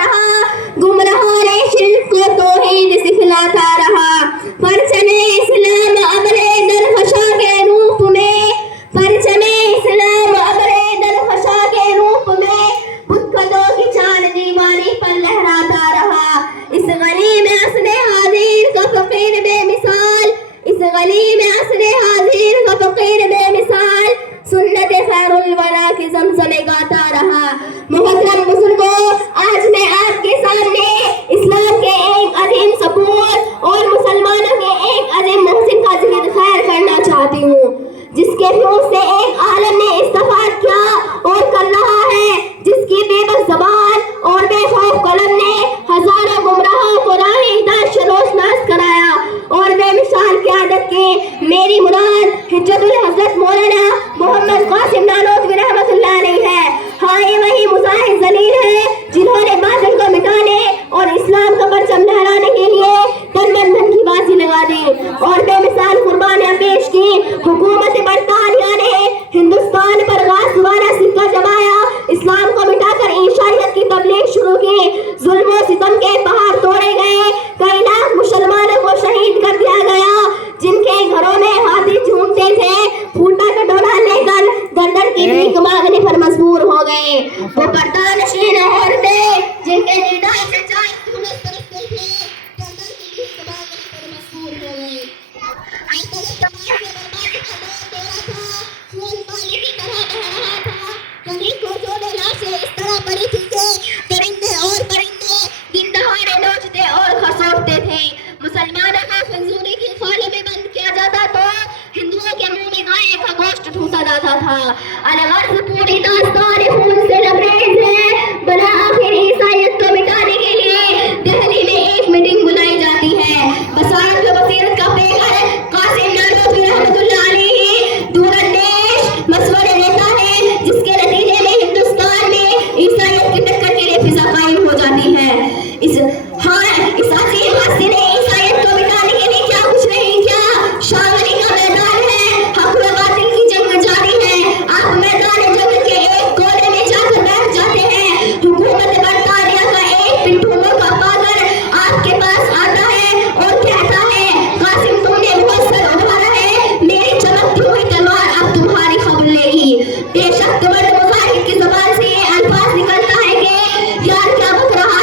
रहा, गुमराहों ने शिर्क को तौहीद सिखलाता रहा। परचमे इस्लाम अबरे दरखशा के रूप में, परचमे इस्लाम अबरे दरखशा के रूप में बुतखतों की चांद दीवानी पर लहराता रहा। इस गली में असरे हाजिर का फकीर बेमिसाल, इस गली में असरे हाजिर का फकीर बेमिसाल सुन्नत खैरुल वरा की ज़मज़मे गाता रहा। मोहतरम बुजुर्गों, आज मैं आपके सामने इस्लाम के एक अजीम सपूत और मुसलमानों के एक अजीम मुहसिन का जिक्र खैर करना चाहती हूँ, जिसके फ्यूज से एक आलम ने इस्तेफाद किया और कर रहा है, जिसकी बेबस ज़बान और बेखौफ कलम ने हजारों गुमराहों को राह हिदायत से रोशनास कराया और बेमिसाल क़यादत के मेरी मुराद हिज्जतुल हज़रत मौलाना मोहम्मद कासिम नानोतवी रहमतुल्लाह अलैह है। हाँ, ये वही मुजाहिद जलील है जिन्होंने बातिल को मिटाने और इस्लाम का परचम लहराने के लिए तन मन धन की बाजी लगा दी और बेमिसाल कुर्बानियां पेश की। हुकूमत बरतानिया ने हिंदुस्तान पर गाज़वाना सिक्का जमाया, इस्लाम को मिटाकर ईसाईयत की तबलीग शुरू की। जुल्म और सितम के पहाड़ तोड़े गए, कई लाख मुसलमानों को शहीद कर दिया गया। जिनके घरों में हाथी झूमते थे, फूटा कटोरा लेकर दर-दर की भीख मांगने पर मजबूर हो गए। वो पर्दानशीन औरतें जिनके निदाई से चाय तरसते थे, दर-दर की भीख मांगने पर मजबूर हो गए। आइतल समाज से बर्बादी का दौर दौरा था, खून पानी की तरह बह रहा था। कहीं को जोड़े लाशें इस तरह पड़ी थी कि परिंदे और परिंदे दिन दहाड़े नोचते और खसोटते थे। मुसलमानों को खंजूरी की खालों में बंद किया जाता तो हिंदुओं के मुंह में गाय का गोश्त ठूसा जाता था। अलगर्ज पूरी दास्तान खून से लबरेज है। बला आखिर ईसाईयत को मिटाने के लिए दिल्ली में एक मीटिंग बुलाई जाती है। बसारत व बसीरत का पेगर कासिम नानोतवी रहमतुल्लाह अलैह दूरंदेश मशवरे देता है, जिसके नतीजे में हिंदुस्तान में ईसाईयत की टक्कर के लिए फिजा कायम हो जाती है। इस अजीम हस्ती ने ईसाईयत को मिटाने के लिए क्या कुछ नहीं किया। शामली का मैदान है, हक व बातिल की जंग जारी है। आप मैदान जंग के एक कोने में जाकर बैठ जाते हैं। हुकूमत बरतानिया का एक पिट्ठू का पागल आपके पास आता है और कहता है, कासिम तुमने बहुत सर उठाया है, मेरी चमकती हुई तलवार अब तुम्हारी खबर लेगी। बेशक तुम्हारे मुजाहिद की ज़बान से ये अल्फाज निकलता है कि यार क्या बक रहा